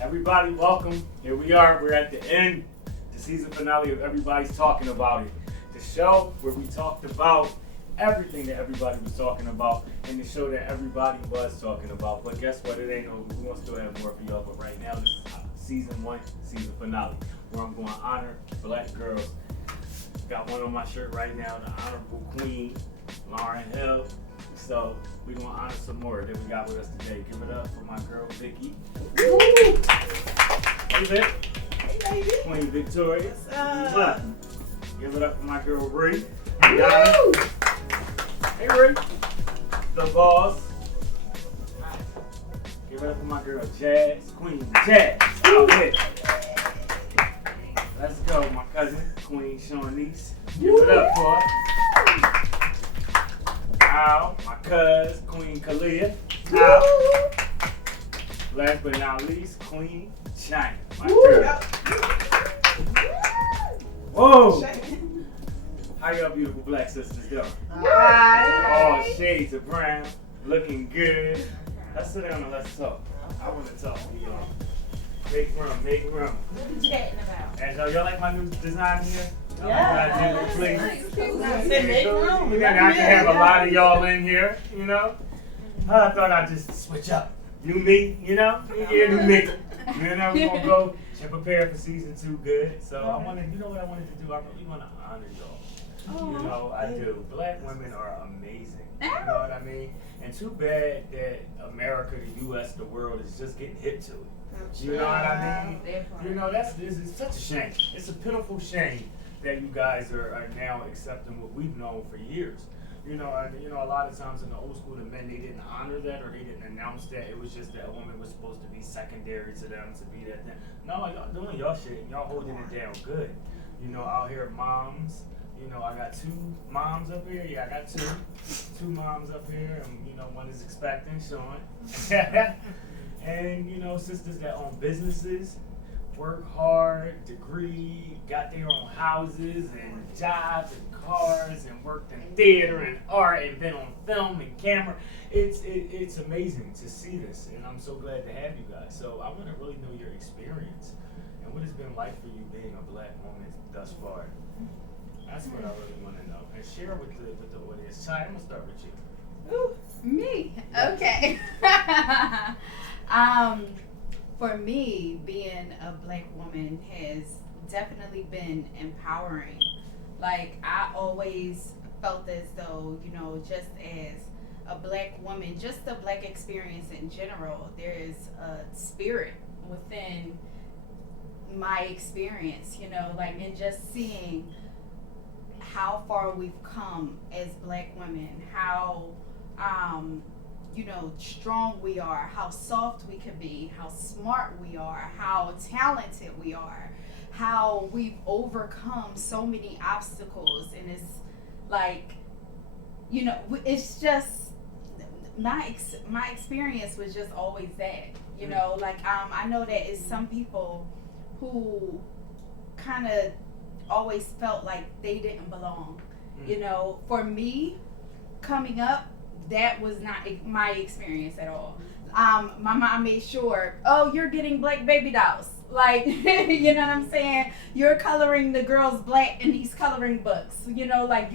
Everybody, welcome. Here we are. We're at the end, the season finale of Everybody's Talking About It. The show where we talked about everything that everybody was talking about, and the show that everybody was talking about. But guess what? It ain't over. We're going to still have more for y'all. But right now, this is season 1, season finale, where I'm going to honor black girls. Got one on my shirt right now, the Honorable Queen, Lauren Hill. So we're going to honor some more that we got with us today. Give it up for my girl, Vicky. Woo! Hey, Vic. Hey, baby. Queen Victoria. What's up? Give it up for my girl, Ree. Donna. Hey, Ree. The boss. Give it up for my girl, Jazz. Queen Jazz. Out here. Let's go, my cousin, Queen Shawnice. Give it up for her. Al, my cuz, Queen Kalia. Al. Last but not least, Queen China. My girl. Whoa! How y'all beautiful black sisters doing? All shades of brown, looking good. Let's sit down and let's talk. I want to talk to y'all. Make room, make room. What are you chatting about? And so y'all like my new design here? Yeah. Please. I said make room. I can have a lot of y'all in here, you know? I thought I'd just switch up. New me, you know? Yeah, new me. You know, we're going to go and prepare for season 2 good. So I wanted, you know what I wanted to do? I really want to honor y'all. You know, I do. Black women are amazing. You know what I mean? And too bad that America, the U.S., the world is just getting hip to it. You know what I mean? You know, it's such a shame. It's a pitiful shame that you guys are now accepting what we've known for years. You know, a lot of times in the old school, the men, they didn't honor that or they didn't announce that. It was just that a woman was supposed to be secondary to them, to be that thing. No, y'all doing y'all shit and y'all holding it down good. You know, out here, moms. You know, I got 2 moms up here. Yeah, I got 2 moms up here, and you know, one is expecting, Sean. And you know, sisters that own businesses, work hard, degree, got their own houses and jobs and cars, and worked in theater and art, and been on film and camera. It's amazing to see this, and I'm so glad to have you guys. So I want to really know your experience and what it's been like for you being a black woman thus far. That's what I really want to know. And share with the audience. Ty, I'm going to start with you. Ooh, me? Okay. For me, being a black woman has definitely been empowering. Like, I always felt as though, you know, just as a black woman, just the black experience in general, there is a spirit within my experience, you know, like, and just seeing how far we've come as black women, how you know, strong we are, how soft we can be, how smart we are, how talented we are, how we've overcome so many obstacles. And it's like, you know, it's just my experience was just always that, you know, like I know that it's some people who kind of always felt like they didn't belong. You know, for me, coming up, that was not my experience at all. My mom made sure, oh, you're getting black baby dolls. Like, you know what I'm saying? You're coloring the girls black in these coloring books. You know, like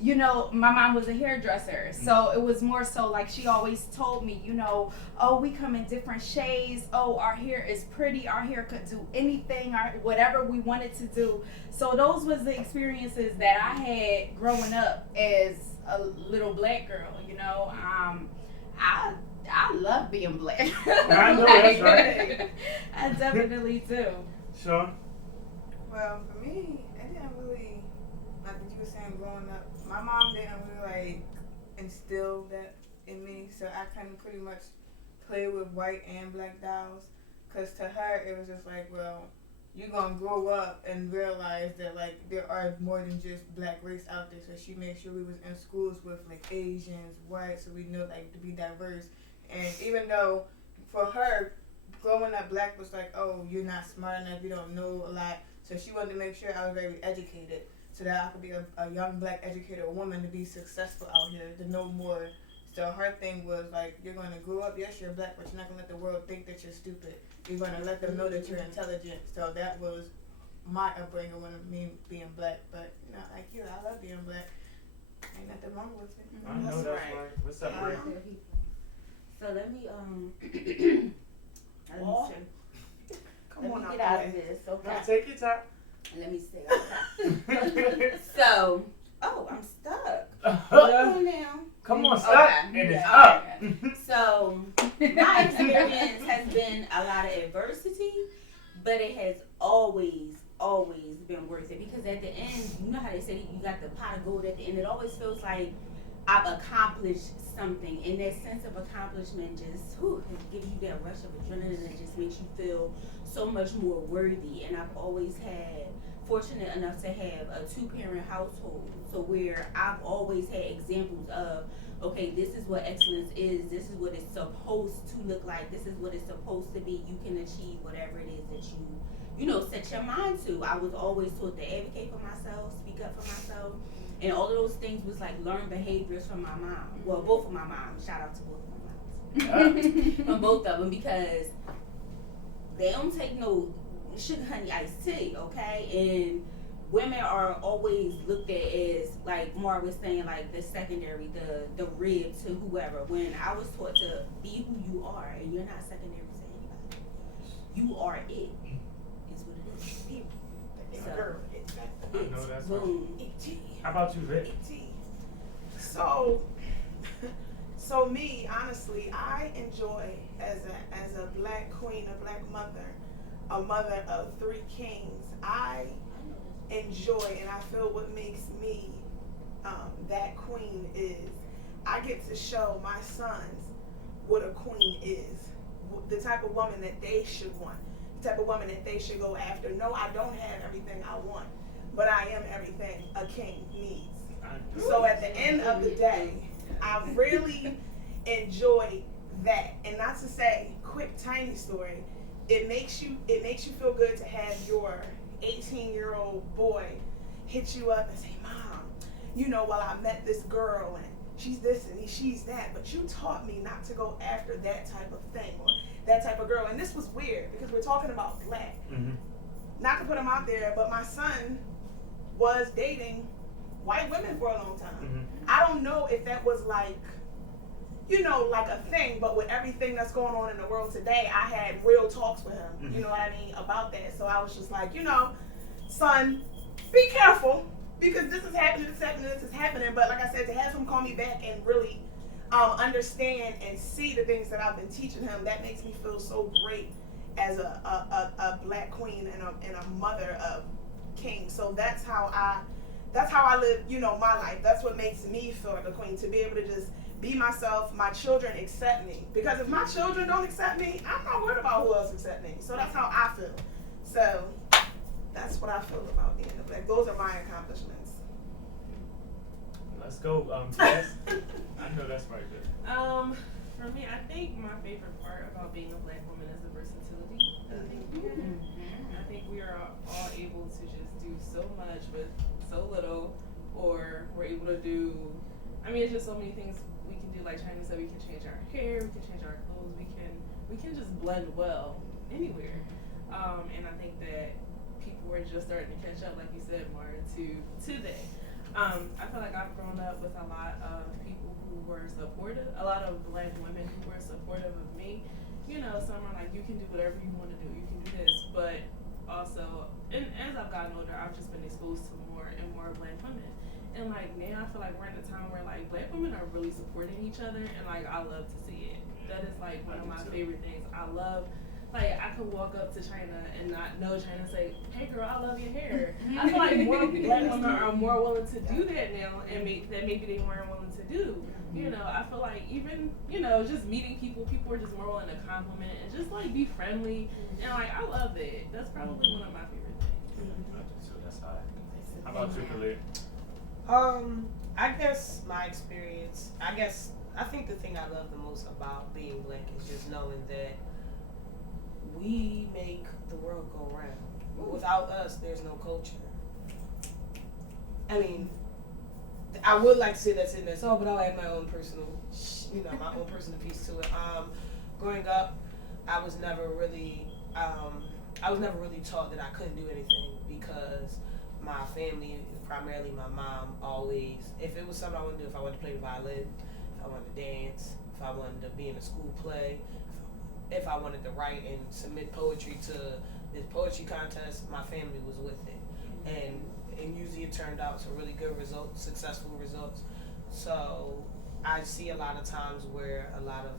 you know, my mom was a hairdresser. So it was more so like she always told me, you know, oh, we come in different shades. Oh, our hair is pretty. Our hair could do anything, or whatever we wanted to do. So those was the experiences that I had growing up as a little black girl, you know. I love being black. I know that's right. I definitely do. Sean? Well, for me, it didn't really, like what you were saying growing up, my mom didn't really like instill that in me, so I couldn't pretty much play with white and black dolls, because to her it was just like, well, you're gonna grow up and realize that like there are more than just black race out there. So she made sure we was in schools with like Asians, white, so we know like to be diverse. And even though for her growing up black was like, oh, you're not smart enough, you don't know a lot, so she wanted to make sure I was very educated so that I could be a young black educated woman to be successful out here, to know more So her thing was like, you're gonna grow up. Yes, you're black, but you're not gonna let the world think that you're stupid. You're gonna let them know that you're intelligent. So that was my upbringing when me being black. But you know, like you, I love being black. Ain't nothing wrong with it. I know that's right. What's up, Ray? So let me Oh. let me get out of this, okay? Now take your time. Let me stay okay. So, I'm stuck. Come Hold on now. on, stop. Okay. And it's Okay. up. So, my experience has been a lot of adversity, but it has always been worth it, because at the end, you know how they say you got the pot of gold at the end. It always feels like I've accomplished something, and that sense of accomplishment just gives you that rush of adrenaline that just makes you feel so much more worthy. And I've always fortunate enough to have a 2-parent household, so where I've always had examples of, okay, this is what excellence is, this is what it's supposed to look like, this is what it's supposed to be. You can achieve whatever it is that you know, set your mind to. I was always taught to advocate for myself, speak up for myself, and all of those things was like learned behaviors from my mom. Well, both of my moms. Shout out to both of my moms. From both of them, because they don't take no sugar honey iced tea, okay? And women are always looked at as, like Mara was saying, like the secondary, the rib to whoever. When I was taught to be who you are, and you're not secondary to anybody. You are it. Is what it is. Period. So, I know that's boom. right. How about you, Vic? So me, honestly, I enjoy as a black queen, a black mother, a mother of 3 kings. I enjoy, and I feel what makes me that queen is I get to show my sons what a queen is, the type of woman that they should want, the type of woman that they should go after. No, I don't have everything I want, but I am everything a king needs. So at the end of the day, I really enjoy that. And not to say, quick tiny story, it makes you feel good to have your 18-year-old boy hit you up and say, Mom, you know, well, I met this girl and she's this and she's that, but you taught me not to go after that type of thing or that type of girl. And this was weird because we're talking about black. Mm-hmm. Not to put him out there, but my son was dating white women for a long time. Mm-hmm. I don't know if that was like, you know, like a thing, but with everything that's going on in the world today, I had real talks with him, Mm-hmm. you know what I mean, about that. So I was just like, you know, son, be careful, because this is happening, this is happening. But like I said, to have him call me back and really understand and see the things that I've been teaching him, that makes me feel so great as a black queen and a mother of kings. So that's how I live, you know, my life. That's what makes me feel like a queen, to be able to just be myself. My children accept me, because if my children don't accept me, I'm not worried about who else accept me. So that's how I feel. So that's what I feel about being a black. Those are my accomplishments. Let's go, Tess. I know that's right there. For me, I think my favorite part about being a black woman is the versatility. I think we are all able to just do so much with so little, or we're able to do, I mean, it's just so many things we can do. Like China said, we can change our hair, we can change our clothes, we can just blend well anywhere. And I think that people are just starting to catch up, like you said, Mara, to that. I feel like I've grown up with a lot of people who were supportive, a lot of black women who were supportive of me. You know, some are like, you can do whatever you want to do, you can do this, but also, and as I've gotten older, I've just been exposed to more and more black women. And like now I feel like we're in a time where like black women are really supporting each other, and like I love to see it. That is like one of my favorite things. I love, like I could walk up to China and not know China and say, hey girl, I love your hair. I feel like more black women are more willing to do that now, and that maybe they weren't willing to do. You know, I feel like even, you know, just meeting people are just more willing to compliment and just like be friendly. And like, I love that. That's probably one of my favorite things. So that's high. How about you, Khalid? I guess my experience, I think the thing I love the most about being black is just knowing that we make the world go round. Without us, there's no culture. I mean, I would like to say that's in this. Oh, but I'll add my own personal, my own personal piece to it. Growing up, I was never really taught that I couldn't do anything because my family, primarily my mom, always, if it was something I wanted to do, if I wanted to play the violin, if I wanted to dance, if I wanted to be in a school play, if I wanted to write and submit poetry to this poetry contest, my family was with it. And usually it turned out to really good results, successful results. So I see a lot of times where a lot of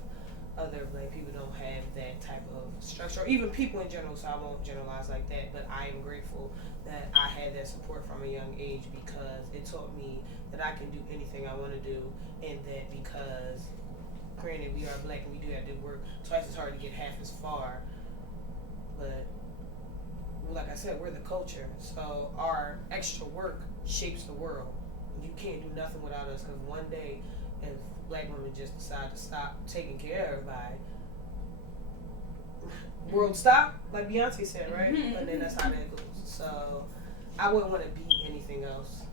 other black people don't have that type of structure, or even people in general, so I won't generalize like that, but I am grateful that I had that support from a young age because it taught me that I can do anything I want to do, and that because, granted, we are black and we do have to work twice as hard to get half as far, but like I said, we're the culture, so our extra work shapes the world. You can't do nothing without us, because one day, if black women just decide to stop taking care of everybody, world stop, like Beyonce said, right? And then that's how that goes. So I wouldn't want to be anything else.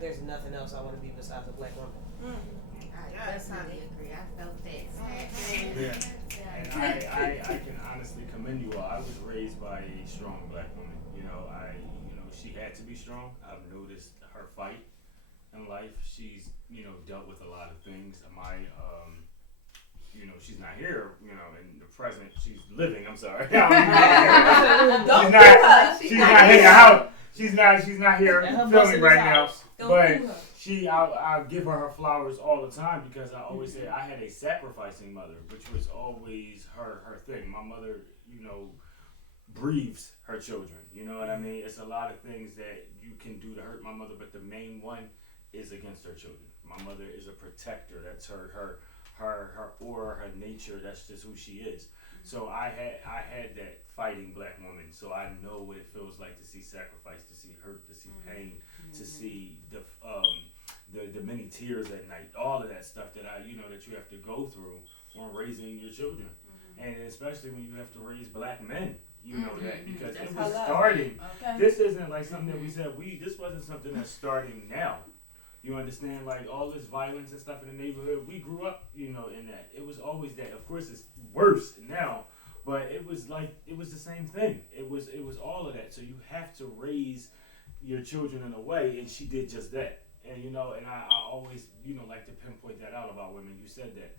There's nothing else I want to be besides a black woman. I definitely agree. I felt that. Yeah. And I can honestly commend you all. I was raised by a strong black woman. She had to be strong. I've noticed her fight in life. She's, dealt with a lot of things. She's not here, in the present. She's living, I'm sorry. She's not here out. She's not here filming right now. But I'll give her flowers all the time because I always say I had a sacrificing mother, which was always her thing. My mother, breathes her children. You know what I mean? It's a lot of things that you can do to hurt my mother, but the main one is against her children. My mother is a protector. That's her aura, her nature. That's just who she is. So I had that fighting black woman. So I know what it feels like to see sacrifice, to see hurt, to see pain, to see the many tears at night. All of that stuff that that you have to go through when raising your children, and especially when you have to raise black men. That because it was starting. Okay. This isn't like something that we said. This wasn't something that's starting now. You understand, like all this violence and stuff in the neighborhood. We grew up, in that. It was always that. Of course, it's worse now, but it was the same thing. It was all of that. So you have to raise your children in a way, and she did just that. And and I always like to pinpoint that out about women. You said that,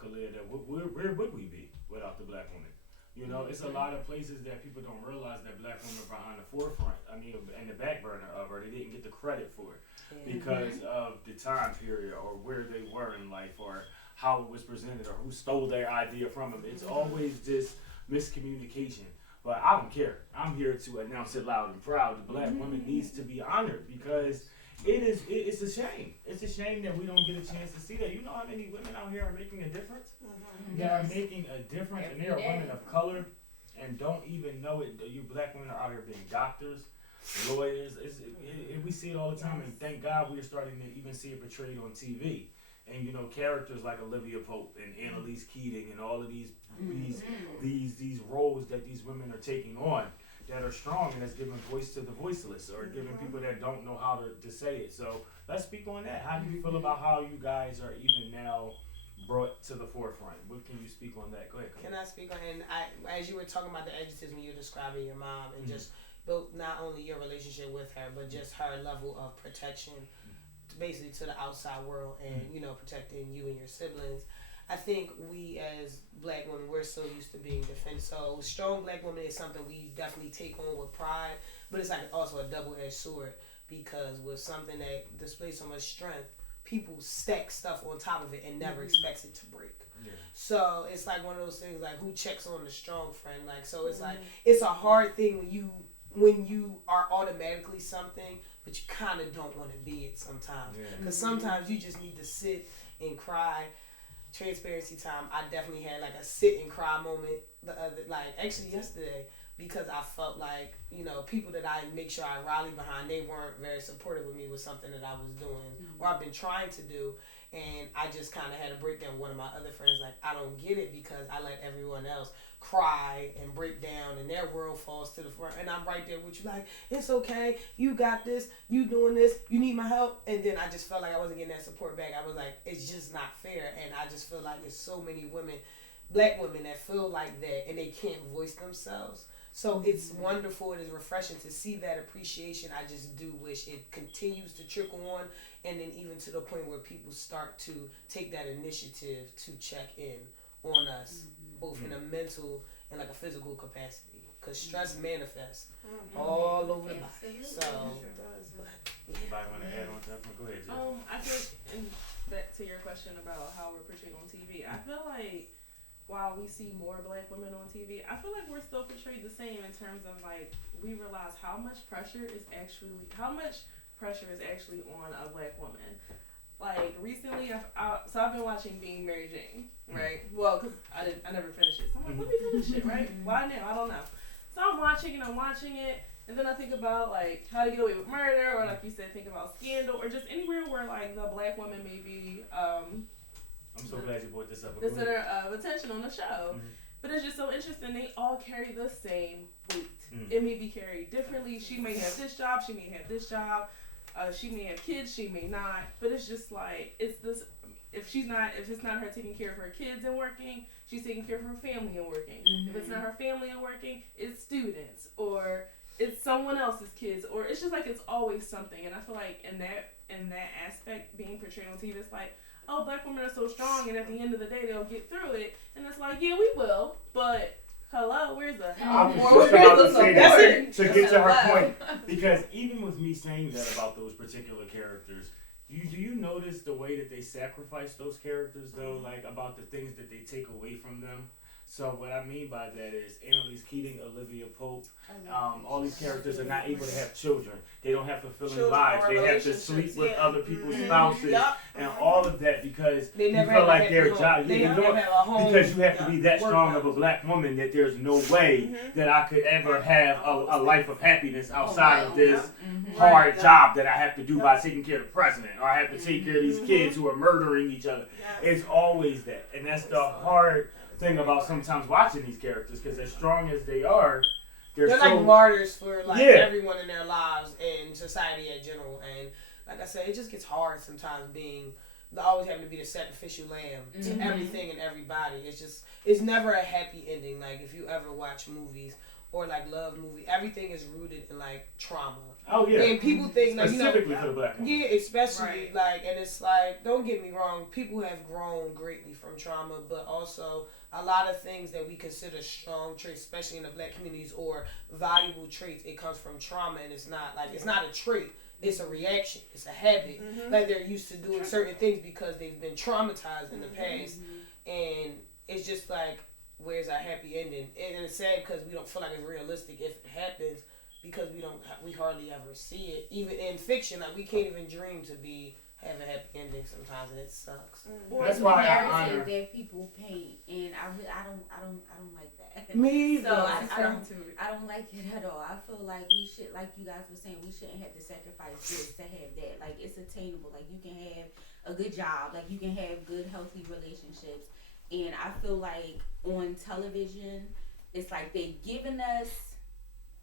Khalid, that where would we be without the black woman? It's a lot of places that people don't realize that black women are behind the forefront. And the back burner of her. They didn't get the credit for it because of the time period or where they were in life or how it was presented or who stole their idea from them. It's always this miscommunication. But I don't care. I'm here to announce it loud and proud. The black woman needs to be honored because it's a shame. It's a shame that we don't get a chance to see that. You know how many women out here are making a difference? They are making a difference, and they are women of color and don't even know it. You black women are out here being doctors, lawyers. We see it all the time, and thank God we are starting to even see it portrayed on TV. And characters like Olivia Pope and Annalise Keating and all of these roles that these women are taking on that are strong and that's giving voice to the voiceless or giving people that don't know how to say it. So let's speak on that. How do you feel about how you guys are even now brought to the forefront? What can you speak on that? Go ahead. Can I speak on it? As you were talking about the adjectives when you were describing your mom and just built not only your relationship with her, but just her level of protection basically to the outside world and, protecting you and your siblings. I think we as black women, we're so used to being defended. So strong black woman is something we definitely take on with pride, but it's like also a double-edged sword because with something that displays so much strength, people stack stuff on top of it and never expects it to break. Yeah. So it's like one of those things like who checks on the strong friend? Like, so it's like, it's a hard thing when you are automatically something, but you kind of don't want to be it sometimes. Because sometimes you just need to sit and cry. Transparency time, I definitely had like a sit and cry moment actually yesterday because I felt like, you know, people that I make sure I rally behind, they weren't very supportive with me with something that I was doing or I've been trying to do. And I just kind of had a breakdown with one of my other friends, like, I don't get it because I let everyone else cry and break down and their world falls to the front. And I'm right there with you, like, it's okay, you got this, you doing this, you need my help. And then I just felt like I wasn't getting that support back. I was like, it's just not fair. And I just feel like there's so many women, black women, that feel like that and they can't voice themselves. So it's wonderful, it is refreshing to see that appreciation. I just do wish it continues to trickle on, and then even to the point where people start to take that initiative to check in on us, both in a mental and like a physical capacity. Because stress manifests all over the body. So, Anybody want to add on to that? Go ahead, Jeff. I think, and back to your question about how we're portrayed on TV, I feel like while we see more black women on TV, I feel like we're still portrayed the same in terms of like we realize how much pressure is actually on a black woman. Like recently, so I've been watching Being Mary Jane, right? Well, because I never finished it. So I'm like, let me finish it, right? Why now? I don't know. So I'm watching it, and then I think about like How to Get Away with Murder, or like you said, think about Scandal, or just anywhere where like the black woman may be I'm so glad you brought this up. the center of attention on the show. But it's just so interesting. They all carry the same weight. It may be carried differently. She may have this job. She may have this job. She may have kids. She may not. But it's just like it's this. If it's not her taking care of her kids and working, she's taking care of her family and working. If it's not her family and working, it's students or it's someone else's kids, or it's just like it's always something. And I feel like in that aspect, being portrayed on TV, it's like, oh, black women are so strong, and at the end of the day, they'll get through it. And it's like, yeah, we will, but hello, where's the help? I was just about to say that to get to her point, because even with me saying that about those particular characters, do you notice the way that they sacrifice those characters, though, like about the things that they take away from them? So what I mean by that is Annalise Keating, Olivia Pope, all these characters are not able to have children. They don't have fulfilling lives. They have to sleep with other people's spouses and all of that because they you feel like their job. Because you have to be that strong of a black woman that there's no way that I could ever have a life of happiness outside of this hard job that I have to do by taking care of the president, or I have to take care of these kids who are murdering each other. It's always that, and that's the hard thing about sometimes watching these characters, because as strong as they are, they're so, like martyrs for like everyone in their lives and society in general. And like I said, it just gets hard sometimes always having to be the sacrificial lamb to everything and everybody. It's never a happy ending. Like if you ever watch movies or like love movie, everything is rooted in like trauma. Oh yeah. And people think like specifically for the black woman. Yeah, especially like, and it's like, don't get me wrong, people have grown greatly from trauma, but also a lot of things that we consider strong traits, especially in the black communities, or valuable traits, it comes from trauma, and it's not a trait. It's a reaction. It's a habit. Like they're used to doing certain things because they've been traumatized in the past, and it's just like, where's our happy ending? And it's sad because we don't feel like it's realistic if it happens, because we hardly ever see it. Even in fiction, like we can't even dream to have a happy ending sometimes, and it sucks. That's why I honor that people paint, and I don't like that. Me, so I don't like it at all. I feel like we should, like you guys were saying, we shouldn't have to sacrifice this to have that. Like it's attainable. Like you can have a good job. Like you can have good, healthy relationships. And I feel like on television, it's like they're giving us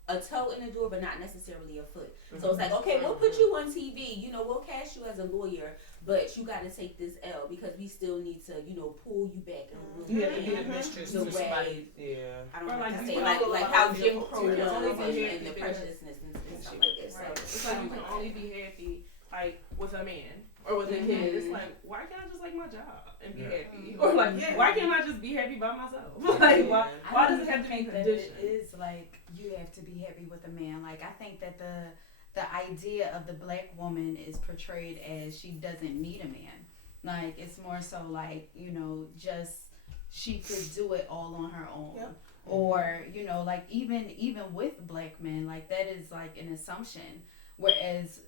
a toe in the door, but not necessarily a foot. So it's like, okay, we'll put you on TV. We'll cast you as a lawyer, but you got to take this L because we still need to, pull you back. You have to be a mistress to somebody. Yeah. I don't like to say like how Jim Crow does and the prejudiceness and stuff like this. Right. It's like you can only be happy like with a man or with a kid. It's like, why can't I just like my job and be happy? Or like, why can't I just be happy by myself? Like, why does it have to be conditioned? It is like you have to be happy with a man. Like I think that the idea of the black woman is portrayed as she doesn't need a man. Like it's more so like, just she could do it all on her own. Yep. Or, like even with black men, like that is like an assumption. Whereas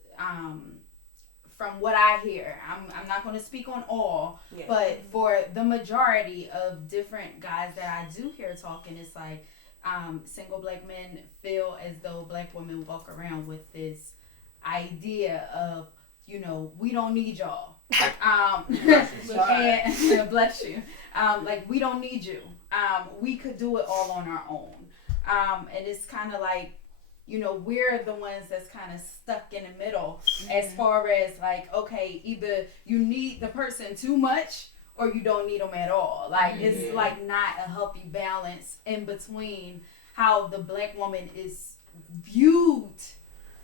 from what I hear, I'm not going to speak on all, but for the majority of different guys that I do hear talking, it's like single black men feel as though black women walk around with this idea of, you know, we don't need y'all. And bless you. Like, we don't need you. We could do it all on our own. And it's kind of like, you know, we're the ones that's kind of stuck in the middle as far as like, okay, either you need the person too much or you don't need them at all. Like, it's like not a healthy balance in between how the black woman is viewed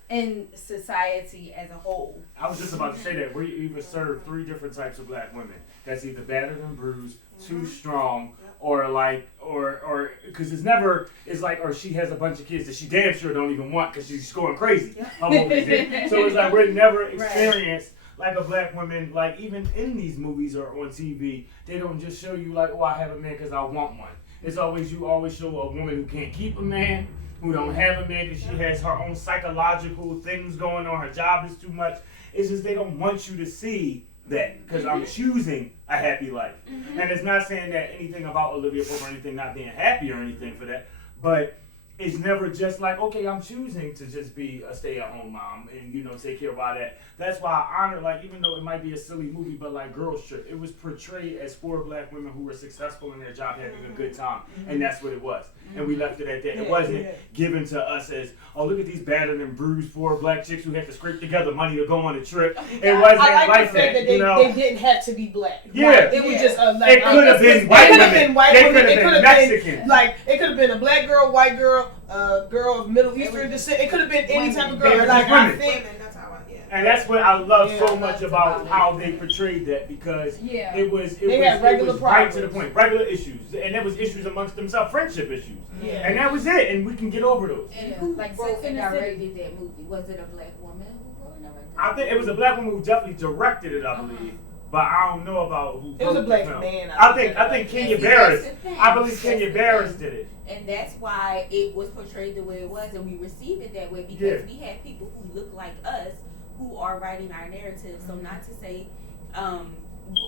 in society as a whole. I was just about to say that we either serve 3 different types of black women. That's either battered and bruised, too strong, or like, or because it's like, or she has a bunch of kids that she damn sure don't even want because she's going crazy. So it's like we're never experienced like a black woman, like even in these movies or on TV, they don't just show you like, oh, I have a man because I want one. It's always, you always show a woman who can't keep a man, who don't have a man because she has her own psychological things going on, her job is too much. It's just they don't want you to see that because I'm choosing a happy life. And it's not saying that anything about Olivia Pope or anything not being happy or anything for that, but it's never just like, okay, I'm choosing to just be a stay-at-home mom and, you know, take care of all that. That's why I honor, like, even though it might be a silly movie, but like Girls Trip, it was portrayed as 4 black women who were successful in their job, having a good time, and that's what it was. And we left it at that. It wasn't given to us as, oh, look at these battered and bruised 4 black chicks who had to scrape together money to go on a trip. It wasn't I like the fact that you know? they didn't have to be black. Yeah. Like, it was just like, it could have been white women. It could have been Mexican. Like, it could have been a black girl, white girl, girl of Middle Eastern descent. It could have been any type of girl. Women. Like, I think, Women, that's how and that's what I love so much about how they portrayed that, because it was right to the point, regular issues, and there was issues amongst themselves, friendship issues, and that was it, and we can get over those. And who wrote and directed that movie? Was it a black woman who wrote and directed it? I think it was a black woman who definitely directed it, I believe. But I don't know about who. It was a black film. man. I think Kenya Barris. I believe Kenya Barris did it. And that's why it was portrayed the way it was, and we received it that way because we had people who look like us who are writing our narrative. So not to say,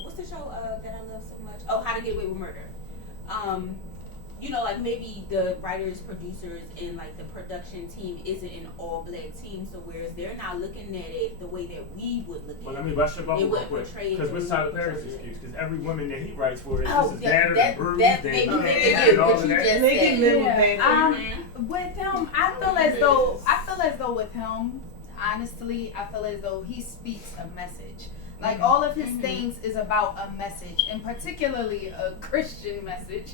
what's the show that I love so much? Oh, How to Get Away with Murder. You know, like maybe the writers, producers, and like the production team isn't an all-black team, so whereas they're not looking at it the way that we would look at it. Well, let me bust your bubble real quick. Because what's Tyler Perry's excuse? Because every woman that he writes for is this is battered and bruised and all of that. With him, I feel as though with him, honestly, I feel as though he speaks a message. Like all of his things is about a message, and particularly a Christian message.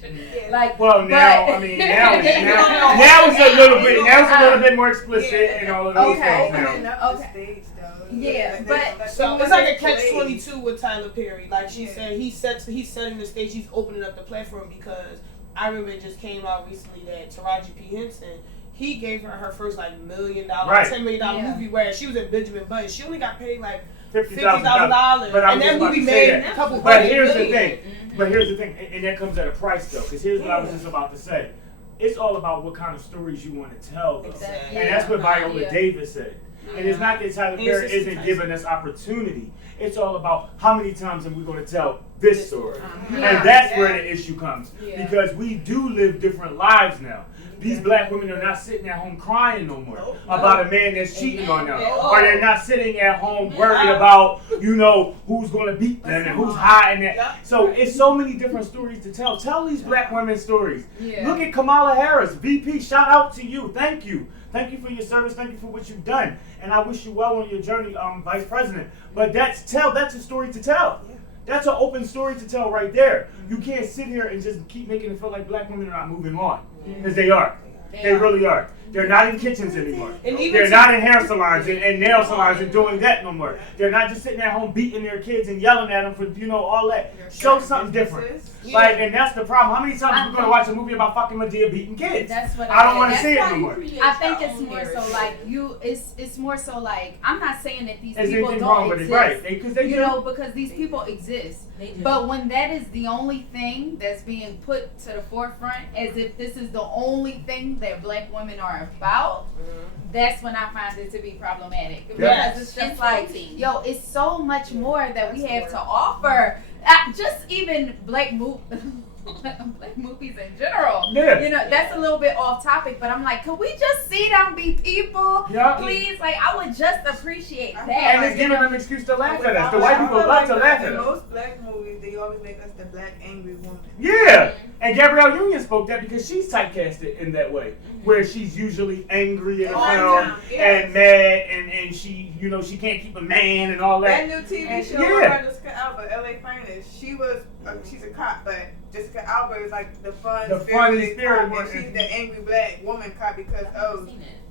Like, well, now I mean, now it's a little bit more explicit and all of those things now. Stage, though. Yeah, but so it's like a catch-22 with Tyler Perry. Like she said, he's setting the stage. He's opening up the platform because I remember it just came out recently that Taraji P. Henson. He gave her first like $1 million, $10 million movie, where she was at Benjamin Button. She only got paid like $50,000, and that movie made a couple. But here's the thing, and that comes at a price though, because here's what I was just about to say. It's all about what kind of stories you want to tell, though. Exactly. And that's what Viola Davis said. And it's not that Tyler Perry isn't giving us opportunity. It's all about how many times are we going to tell this story, and that's where the issue comes, because we do live different lives now. These black women are not sitting at home crying no more about a man that's cheating on them. Or they're not sitting at home worried about, you know, who's going to beat them and who's hiding that. So it's so many different stories to tell. Tell these black women stories. Look at Kamala Harris, VP, shout out to you. Thank you. Thank you for your service. Thank you for what you've done. And I wish you well on your journey, Vice President. But that's a story to tell. That's an open story to tell right there. You can't sit here and just keep making it feel like black women are not moving on. Because they are. They really are. They're not in kitchens anymore. They're not in hair salons and nail salons and doing that no more. They're not just sitting at home beating their kids and yelling at them for, you know, all that. Show something different. Like, and that's the problem. How many times are we going to watch a movie about fucking Medea beating kids? That's what I don't want to see it no more. I think it's more so like it's more so like, I'm not saying that these people anything don't wrong with exist. it, right? Because they you do. know, because these people exist. But when that is the only thing that's being put to the forefront, as if this is the only thing that black women are about, that's when I find it to be problematic. Because it's just like, yo, it's so much more that we have to offer. Just even black black movies in general. Yeah. You know, that's a little bit off topic, but I'm like, could we just see them be people? Yeah. Please, like, I would just appreciate that. And it's Like, giving them an excuse to laugh at us. The white people love to laugh at In us. most black movies, they always make us the black angry woman. Yeah. And Gabrielle Union spoke that because she's typecasted in that way, where she's usually angry in the All the film time, yes. and mad, and she, you know, she can't keep a man and all That that. new TV And- show yeah. with Jessica Alba, LA Finest, she was, she's a cop, but Jessica Alba is like the fun, The funny spirited spirit cop, one. and she's the angry black woman cop because of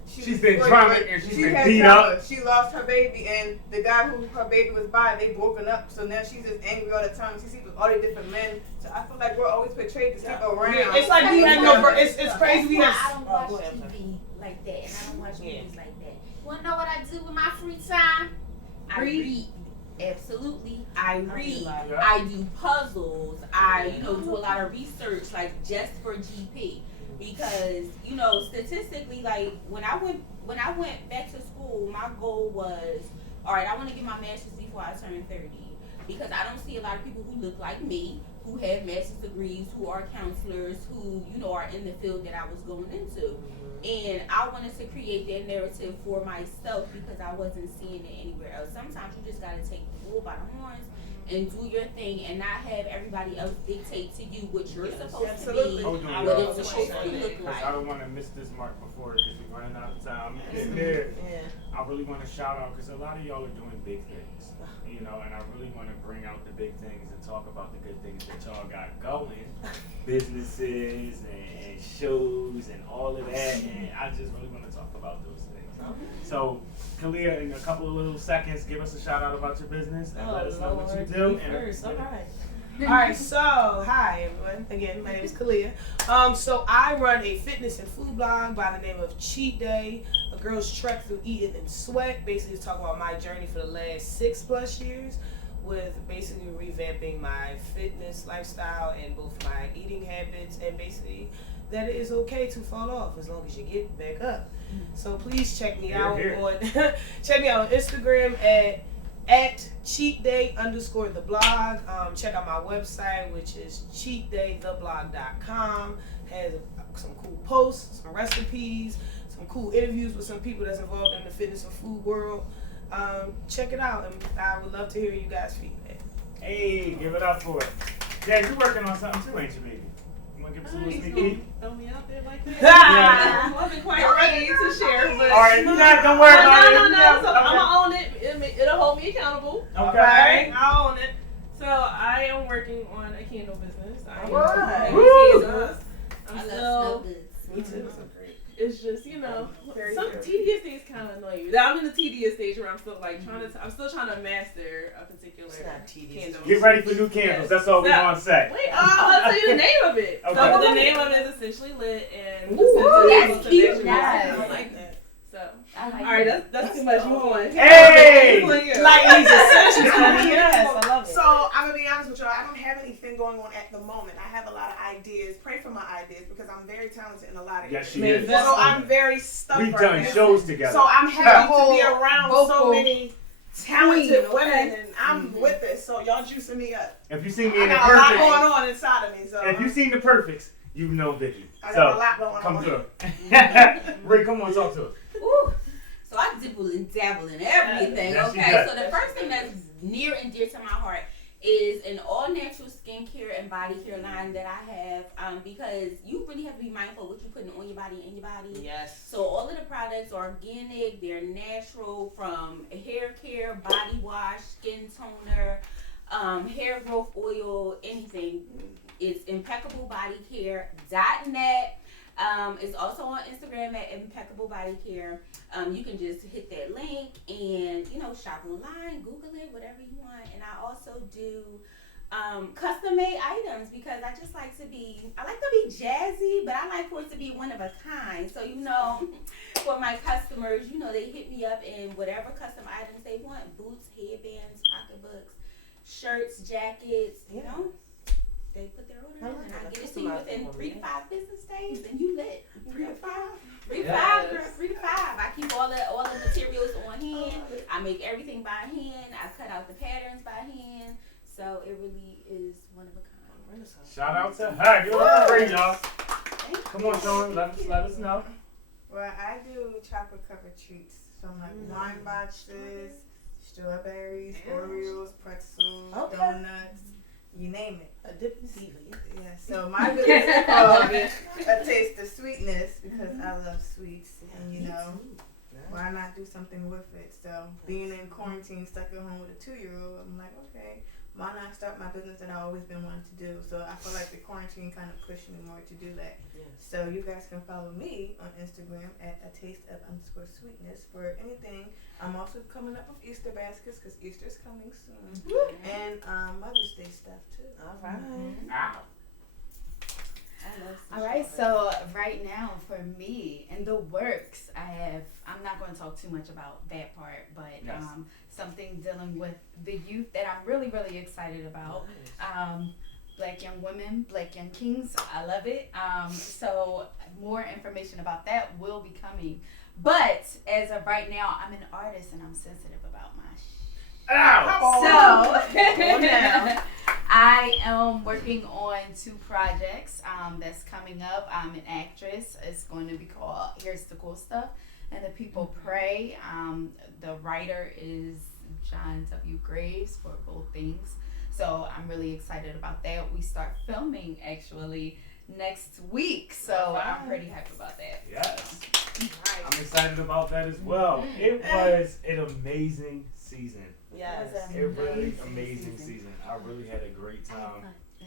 She's been drama and she's been had beat trauma. up. She lost her baby, and the guy who her baby was by, they broken up. So now she's just angry all the time. She sees all these different men. So I feel like we're always portrayed to stick around. It's like we have no. It's crazy. We That's have. why I don't go watch ahead, TV like that, and I don't watch Yeah. movies like that. Wanna know what I do with my free time? I read. Absolutely, I read. Yeah. I do puzzles. I, do a lot of research, like just for GP, because statistically, like when I went back to school, my goal was, all right, I want to get my master's before I turn 30, because I don't see a lot of people who look like me, who have master's degrees, who are counselors, who are in the field that I was going into. And I wanted to create that narrative for myself because I wasn't seeing it anywhere else. Sometimes you just gotta take the bull by the horns and do your thing and not have everybody else dictate to you what you're supposed absolutely. to be, Hold on, what y'all. it's supposed to look Because I like. don't want to miss this mark before because we're running out of time. I'm getting there. Yeah. I really want to shout out because a lot of y'all are doing big things, and I really want to bring out the big things and talk about the good things that y'all got going, businesses and shows and all of that, and I just really want to talk about those things. So, Kalia, in a couple of little seconds, give us a shout out about your business and let us know what you do. First. All right. All right, so hi everyone. Again, my name is Kalia. So I run a fitness and food blog by the name of Cheat Day, a girl's trek through eating and sweat. Basically, to talk about my journey for the last 6+ years, with basically revamping my fitness lifestyle and both my eating habits, and basically that it is okay to fall off as long as you get back up. So please check me out on check me out on Instagram at cheatday_the blog. Check out my website, which is cheatdaytheblog.com. Has some cool posts, some recipes, some cool interviews with some people that's involved in the fitness and food world. Check it out, and I would love to hear you guys' feedback. Hey, give it up for it. Jack, you working on something too, ain't you, baby? You want to give us a little sneak peek? Throw me out there like that. Yeah. I wasn't quite ready to share, but. All right, don't worry about it. No. So I'm gonna own it. It'll hold me accountable. Okay. I'll own it. So I am working on a candle business. I am Alright. making Woo. candles. I I'm love still. smell goods. Me too. It's just Very some good. tedious things kind of annoy you. I'm in the tedious stage where I'm still like I'm still trying to master a particular It's not tedious. candle. Get ready for new candles. That's all we're Yeah. going to say. Wait, I'll tell you the name of it. Okay. So the name of it is Essentially Lit, and Ooh, that's cute. I Nice. like that. So, I like all right, that. that's too much. Move on. Hey! Like these essentials for me. Yes, I love it. So I'm gonna be honest with y'all. I don't have anything going on at the moment. I have a lot of ideas. Pray for my ideas because I'm very talented in a lot of Yes, areas. she is. So I'm very stubborn. We've done shows together. So I'm happy to be Whole around vocal so many talented queen, okay? women, and I'm with it. So y'all juicing me up. If you see me I in the got a lot perfect, going on inside of me. So if you seen the perfects, you know Vicky. I got a So lot going come on. through. Ray, come on, talk to us. Ooh. So I dibble and dabble in everything. Yes, she Okay, does. so the first thing that's near and dear to my heart is an all-natural skincare and body care line that I have, because you really have to be mindful of what you're putting on your body and in your body. Yes. So all of the products are organic, they're natural, from hair care, body wash, skin toner, hair growth oil, anything. It's impeccableBodyCare.net. It's also on Instagram at Impeccable Body Care. You can just hit that link and shop online, Google it, whatever you want. And I also do custom made items because I like to be jazzy, but I like for it to be one of a kind. So for my customers, they hit me up in whatever custom items they want: boots, headbands, pocketbooks, shirts, jackets. They put their order in, and I get it to you within 3 to 5 business days, and you lit. 3 to 5. 3 to 5, girl. 3 to 5. I keep all the materials on hand. I make everything by hand. I cut out the patterns by hand. So it really is one of a kind. Renaissance. Shout out to her. Give it up for free, y'all. Come on, Sean. Let us know. Well, I do chocolate covered treats from like wine boxes, strawberries, Oreos, pretzels, Okay. donuts, you name it. A dipping diva. Yeah, so my business is called A Taste of Sweetness because I love sweets, and you know, why not do something with it? So being in quarantine, stuck at home with a 2-year-old, I'm like, okay, why not start my business that I've always been wanting to do? So I feel like the quarantine kind of pushed me more to do that. Yes. So you guys can follow me on Instagram at @atasteof_sweetness for anything. I'm also coming up with Easter baskets because Easter's coming soon, and Mother's Day stuff too. All right. Ow. All right, so right now for me in the works, I'm not going to talk too much about that part, but Yes. something dealing with the youth that I'm really, really excited about. Black young women, Black young kings, I love it. So more information about that will be coming. But as of right now, I'm an artist and I'm sensitive about my Ow. So I am working on 2 projects that's coming up. I'm an actress. It's going to be called Here's the Cool Stuff and the People Pray. The writer is John W. Graves for both things. So I'm really excited about that. We start filming actually next week. So I'm pretty happy about that. Yes. I'm excited about that as well. It was an amazing season. Yes. It really amazing season. I really had a great time.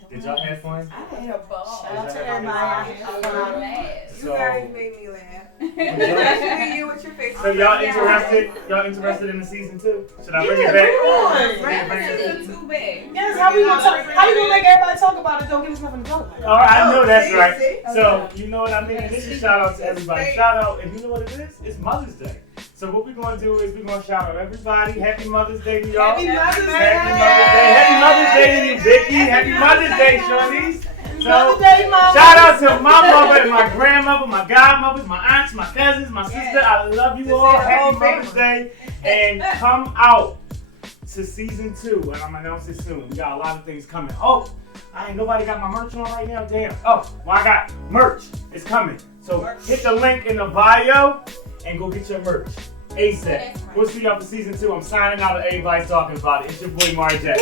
Did y'all have fun? I had a ball. Shout out to I everybody. had a blast. You So- guys made me laugh. Especially you with your face. So y'all interested? Y'all interested in the season 2? Should I bring it Yeah, back? bring it on. Bring it back. Isn't too bad. Yes, how you gonna make everybody talk about it? Don't give us nothing to talk about. All right, I know that's See, right. see? So you know what I mean. And this is shout out to everybody. Shout out, and you know what it is? It's Mother's Day. So what we're gonna do is we're gonna shout out everybody. Happy Mother's Day to y'all. Happy Mother's Day. Happy Mother's Day to you, Vicky. Happy Mother's Day, Shorties. So Mother's Day, Mama. shout out to my mother and my grandmother, my godmothers, my aunts, my cousins, my sister. I love you all. Happy Mother's Day, and come out to season 2, and I'm gonna announce it soon. We got a lot of things coming. Oh, I ain't nobody got my merch on right now. Damn. Oh, well I got merch. It's coming. So hit the link in the bio and go get your merch. ASAP. We'll see y'all for season 2. I'm signing out of everybody talking about it. It's your boy Marjack.